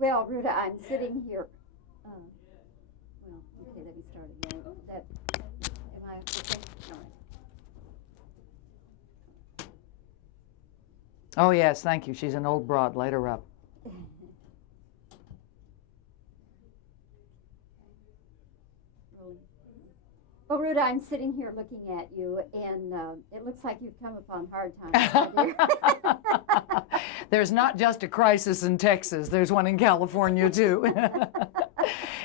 Well, Ruta, I'm sitting here. Well, okay, let me start again. Am I okay? All right. Oh, yes, thank you. She's an old broad. Light her up. Well, Ruta, I'm sitting here looking at you, and it looks like you've come upon hard times, my dear. There's not just a crisis in Texas, there's one in California, too.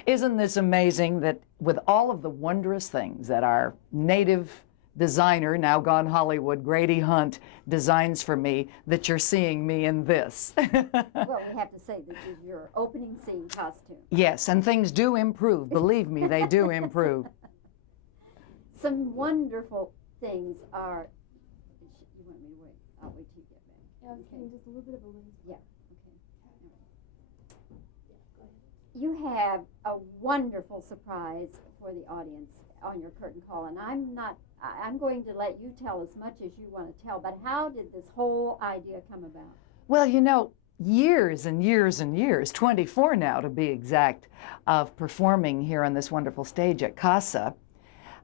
Isn't this amazing that with all of the wondrous things that our native designer, now gone Hollywood, Grady Hunt, designs for me, that you're seeing me in this? Well, we have to say this is your opening scene costume. Yes, and things do improve. Believe me, they do improve. Some wonderful things are. You want me to wait? I'll wait till you get back. Yeah, I was getting just a little bit of a wind. Yeah. Okay. You have a wonderful surprise for the audience on your curtain call, and I'm going to let you tell as much as you want to tell. But how did this whole idea come about? Well, you know, years and years and years, 24 now to be exact, of performing here on this wonderful stage at Casa.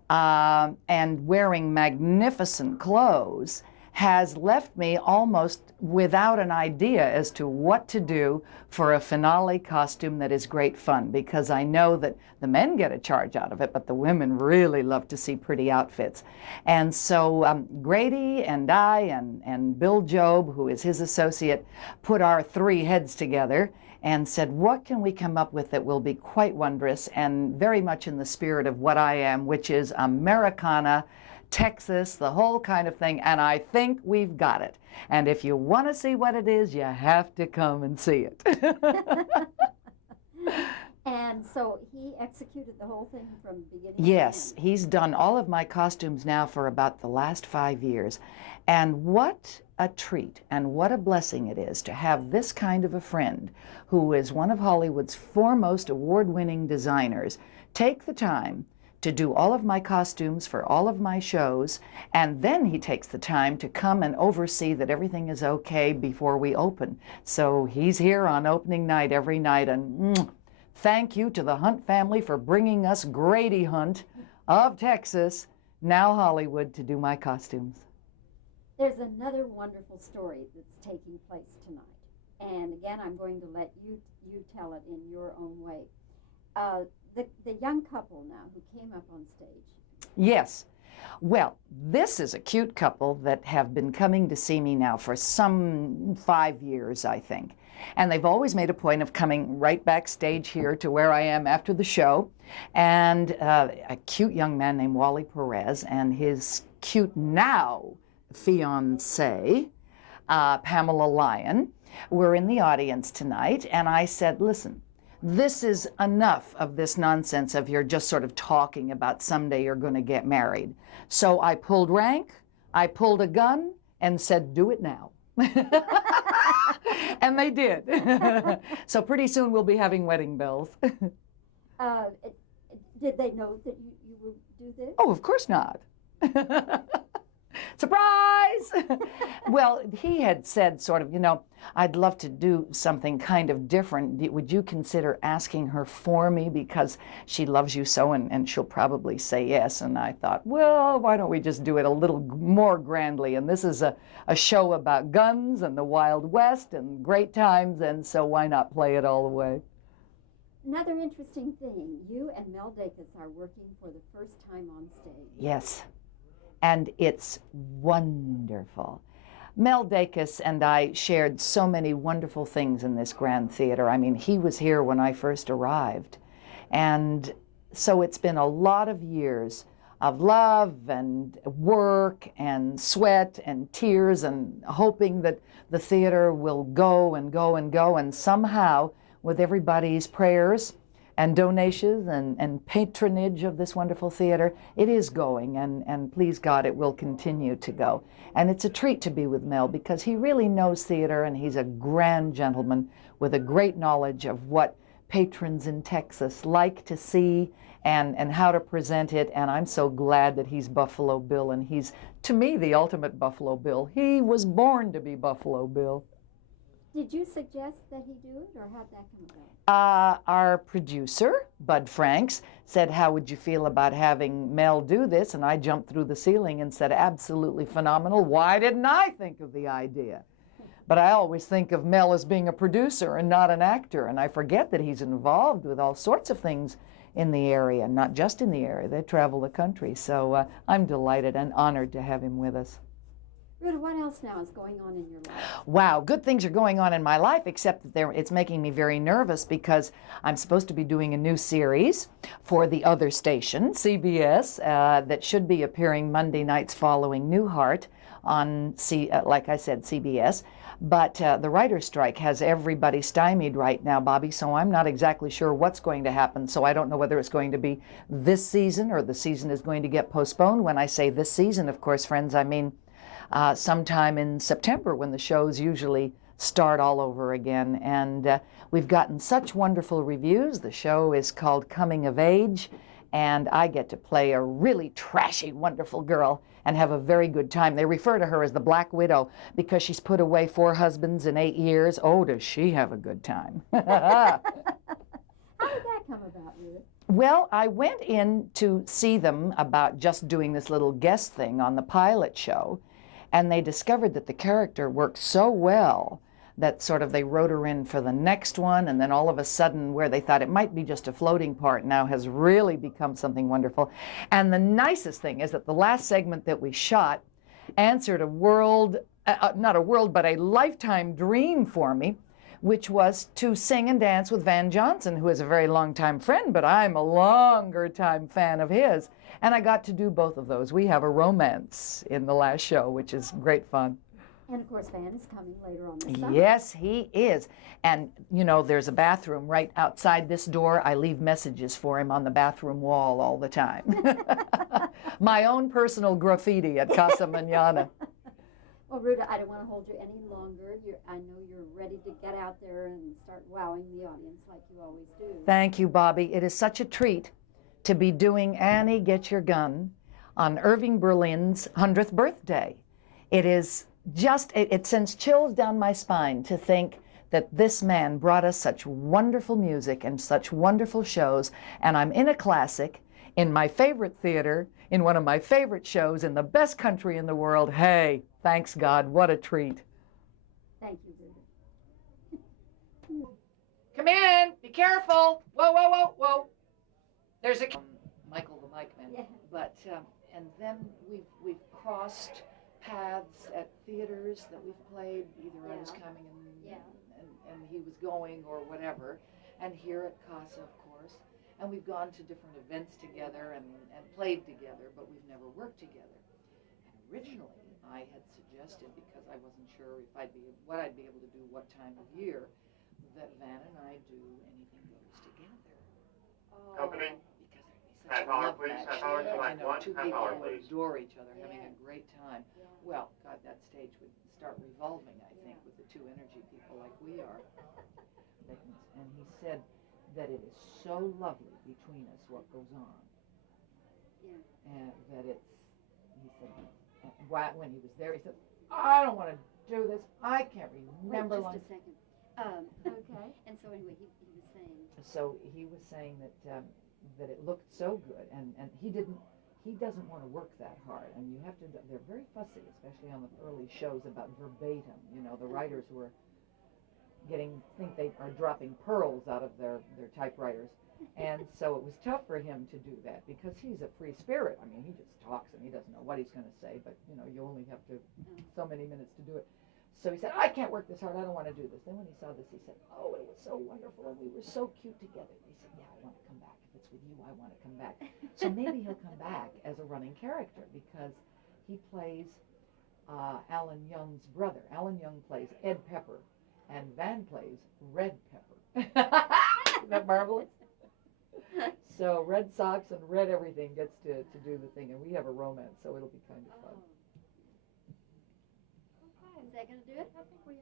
And wearing magnificent clothes has left me almost without an idea as to what to do for a finale costume that is great fun, because I know that the men get a charge out of it, but the women really love to see pretty outfits. And so Grady and I and Bill Job, who is his associate, put our three heads together and said, what can we come up with that will be quite wondrous and very much in the spirit of what I am, which is Americana, Texas, the whole kind of thing, and I think we've got it. And if you want to see what it is, you have to come and see it. And so he executed the whole thing from beginning Yes, to end. he's done all of my costumes now for about the last 5 years. And what a treat and what a blessing it is to have this kind of a friend who is one of Hollywood's foremost award-winning designers take the time to do all of my costumes for all of my shows, and then he takes the time to come and oversee that everything is okay before we open. So he's here on opening night every night, and thank you to the Hunt family for bringing us Grady Hunt of Texas, now Hollywood, to do my costumes. There's another wonderful story that's taking place tonight. And again, I'm going to let you tell it in your own way. The young couple now who came up on stage. Yes. Well, this is a cute couple that have been coming to see me now for some 5 years, I think. And they've always made a point of coming right backstage here to where I am after the show. And a cute young man named Wally Perez and his cute now fiancée, Pamela Lyon, were in the audience tonight. And I said, listen, this is enough of this nonsense of you're just sort of talking about someday you're going to get married. So I pulled rank, I pulled a gun, and said, do it now. And they did. So pretty soon we'll be having wedding bells. Did they know that you would do this? Oh, of course not. Surprise! Well, he had said sort of, you know, I'd love to do something kind of different. Would you consider asking her for me because she loves you so, and she'll probably say yes. And I thought, well, why don't we just do it a little more grandly? And this is a show about guns and the Wild West and great times, and so why not play it all the way? Another interesting thing, you and Mel Dacus are working for the first time on stage. Yes. And it's wonderful. Mel Dacus and I shared so many wonderful things in this Grand Theater. I mean, he was here when I first arrived. And so it's been a lot of years of love and work and sweat and tears and hoping that the theater will go and go and go. And somehow, with everybody's prayers and donations and patronage of this wonderful theater, it is going, and please God, it will continue to go. And it's a treat to be with Mel because he really knows theater, and he's a grand gentleman with a great knowledge of what patrons in Texas like to see and how to present it. And I'm so glad that he's Buffalo Bill, and he's, to me, the ultimate Buffalo Bill. He was born to be Buffalo Bill. Did you suggest that he do it, or how'd that come about? Our producer, Bud Franks, said, how would you feel about having Mel do this? And I jumped through the ceiling and said, absolutely phenomenal. Why didn't I think of the idea? But I always think of Mel as being a producer and not an actor, and I forget that he's involved with all sorts of things in the area, not just in the area. They travel the country. So I'm delighted and honored to have him with us. Ruta, what else now is going on in your life? Wow, good things are going on in my life, except that it's making me very nervous because I'm supposed to be doing a new series for the other station, CBS, that should be appearing Monday nights following Newhart on, like I said, CBS. But the writer's strike has everybody stymied right now, Bobbie, so I'm not exactly sure what's going to happen. So I don't know whether it's going to be this season or the season is going to get postponed. When I say this season, of course, friends, I mean sometime in September when the shows usually start all over again. And we've gotten such wonderful reviews. The show is called Coming of Age, and I get to play a really trashy, wonderful girl and have a very good time. They refer to her as the Black Widow because she's put away 4 husbands in 8 years. Oh, does she have a good time. How did that come about, Ruta? Well, I went in to see them about just doing this little guest thing on the pilot show, and they discovered that the character worked so well that sort of they wrote her in for the next one, and then all of a sudden where they thought it might be just a floating part now has really become something wonderful. And the nicest thing is that the last segment that we shot answered a not a world, but a lifetime dream for me, which was to sing and dance with Van Johnson, who is a very long-time friend, but I'm a longer-time fan of his. And I got to do both of those. We have a romance in the last show, which is great fun. And of course, Van is coming later on this summer. Yes, he is. And, you know, there's a bathroom right outside this door. I leave messages for him on the bathroom wall all the time. My own personal graffiti at Casa Mañana. Well, Ruta, I don't want to hold you any longer. I know you're ready to get out there and start wowing the audience like you always do. Thank you, Bobbie. It is such a treat to be doing Annie, Get Your Gun on Irving Berlin's 100th birthday. It is just, it sends chills down my spine to think that this man brought us such wonderful music and such wonderful shows, and I'm in a classic, in my favorite theater, in one of my favorite shows, in the best country in the world. Hey, thanks God, what a treat. Thank you, Ruta. Come in, be careful. Whoa, whoa, whoa, whoa. There's a Michael the Mic Man. Yeah. But and then we've crossed paths at theaters that we've played. Either I was coming and he was going or whatever. And here at Casa, of course. And we've gone to different events together and played together, but we've never worked together. And originally, I had suggested, because I wasn't sure if what I'd be able to do what time of year, that Van and I do Anything Goes Together. Company. Because there'd be such a love match. You know, 2 people who would adore each other, having a great time. Well, God, that stage would start revolving, I think, with the 2 energy people like we are. And he said that it is so lovely between us what goes on. And that it's, he said, when he was there, he said, I don't want to do this. I can't remember. Wait just a second. Okay. And so anyway, he was saying. So he was saying that that it looked so good, and he doesn't want to work that hard, and you have to. They're very fussy, especially on the early shows, about verbatim. You know, the writers were think they are dropping pearls out of their typewriters. And so it was tough for him to do that because he's a free spirit. I mean, he just talks and he doesn't know what he's going to say, but you know, you only have so many minutes to do it. So he said, I can't work this hard. I don't want to do this. Then when he saw this, he said, oh, it was so wonderful and we were so cute together. He said, yeah, I want to come back. If it's with you, I want to come back. So maybe he'll come back as a running character because he plays Alan Young's brother. Alan Young plays Ed Pepper and Van plays Red Pepper. Isn't that marvelous? So Red Sox and Red everything gets to do the thing, and we have a romance, so it'll be kind of fun. Okay, is that going to do it? I think we